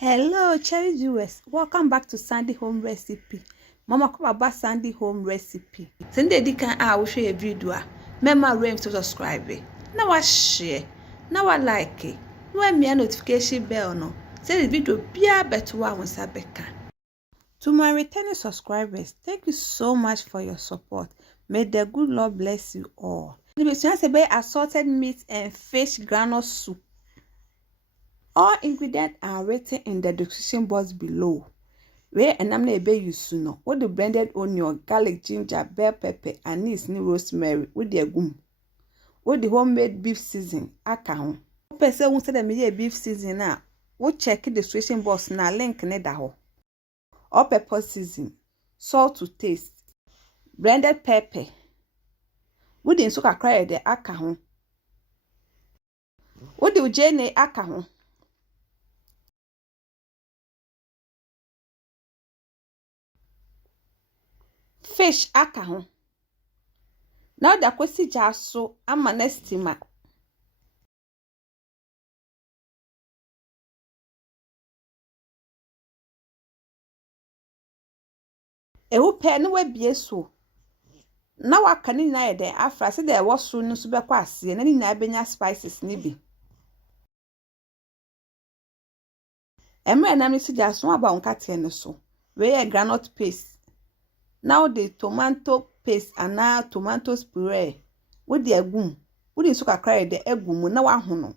Hello, cherry viewers. Welcome back to Sandy Home Recipe. Mama come about Sandy Home Recipe. Send the can I will share a video. Remember to subscribe. Now I share. Now I like it. When me a notification bell no. Say the video be a better one Sabeka. To my returning subscribers, thank you so much for your support. May the good Lord bless you all. The assorted meat and fish granule soup. All ingredients are written in the description box below. Where and I'm not use no. What the blended onion, garlic, ginger, bell pepper, anise, and rosemary with the gum. What the homemade beef season, account. Person who said that me beef season now. What check the description box na link ne da ho. All pepper season, salt to taste, blended pepper. What the sugar cry the account. What the jene account. Fish aka ho. Now the kwesi jaso ama nestima. Ewu pe ne wa bie so. Na waka ni na yede afra se de wo so no so be kwa ase na ni na benya spices ni bi. Emre na mi si jaso aba onka te ne so. We ye granite paste. Now the tomato paste and now tomato puree with the egum. We dey so kakra the egum na wa hono.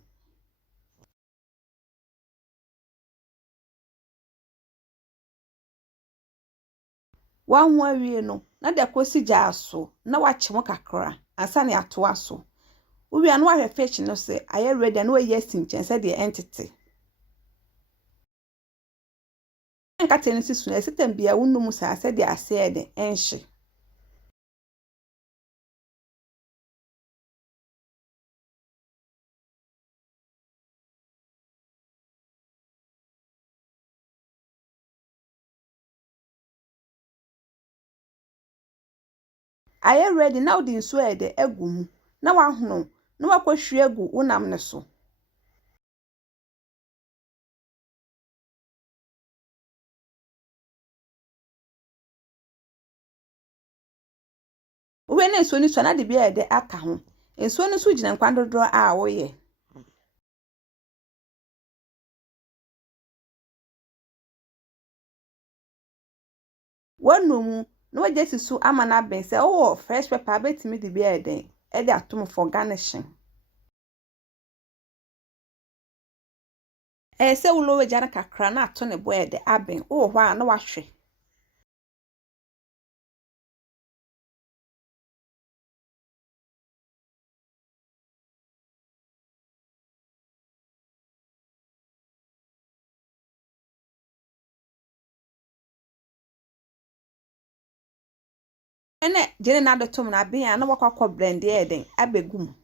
One worry no, na de kwesi jaso na wa chemo kakra ansa ne atoa so. We anu ahwe fish no say aye ready na we yes nchen say the entity. Nka tenisi so na sitem bia wonum sa say the ase de enhye. Aye ready now the nso e de egum na wa hono na wa kwahwe egu unam ne so. We na nso ni so na de bia de aka ho. Nso ni so gina kwandodro a wo ye. Wanum no we just so ama na ben say oh fresh pepper betimi de bia den e de atom for garnishing. Se ulo we jara kakra na ato ne boy de aben oh hwa na wahwe. Ene jene na do tom na ben na wakwa blend e den abegum.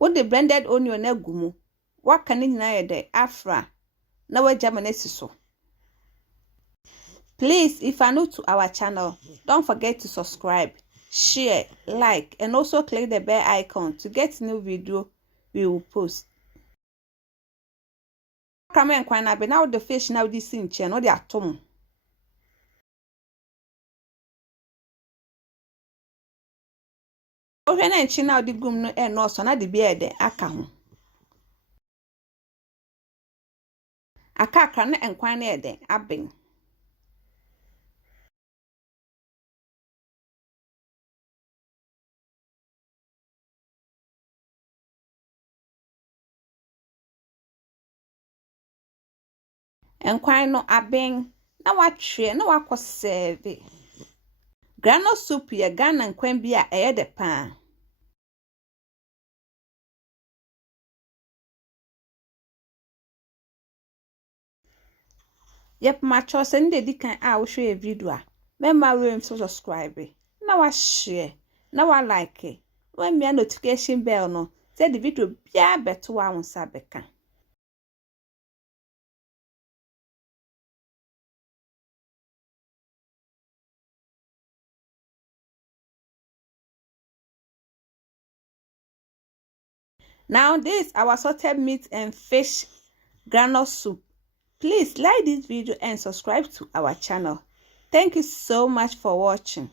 With the blended onion na gumu waka ni nyina ye de afra na wajama na siso. Please, if you are new to our channel, don't forget to subscribe, share, like, and also click the bell icon to get new video we will post. Come and kwana be now the fish now this in chen no the atom. O hwe na nchi now the gum no no so na the be de aka ho. Aka na enkwan na ede aben. Enkwan no aben na watwe na wakoseve. Granule soup ye Ghana nkwan bi a eye de pan. Yep, my choice and the can I will show a video. Remember to subscribe. Now I share. Now I like it. When me a notification bell no, say the video be a better one sabeka. Now this our assorted meat and fish groundnut soup. Please like this video and subscribe to our channel. Thank you so much for watching.